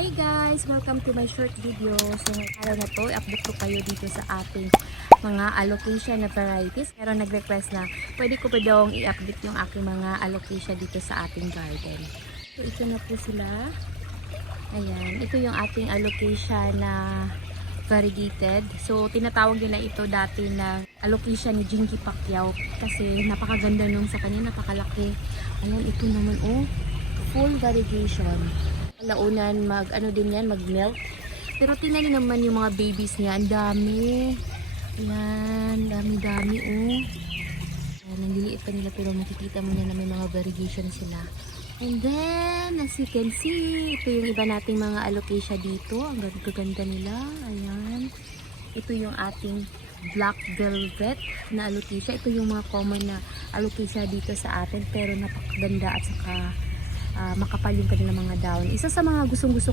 Hey guys! Welcome to my short video. So ngayong araw na to, i-update ko kayo dito sa ating mga allocation na varieties. Pero nag-request na pwede ko pa daw i-update yung aking mga allocation dito sa ating garden. So ito na po sila. Ayan, ito yung ating allocation na variegated. So tinatawag nila ito dati na allocation ni Jinky Pacquiao kasi napakaganda nung sa kanya, napakalaki. Ayan, ito naman full variegation. Launan mag-ano din yan, mag-melt. Pero tingnan niyo naman yung mga babies niya, ang dami. Ayan, dami-dami Ayan, naliliit pa nila pero makikita mo na may mga variegation sila. And then, as you can see, ito yung iba nating mga alocasia dito. Ang ganda nila. Ayan. Ito yung ating black velvet na alocasia. Ito yung mga common na alocasia dito sa atin pero napakaganda at saka makapal yung kanilang mga down. Isa sa mga gustong-gusto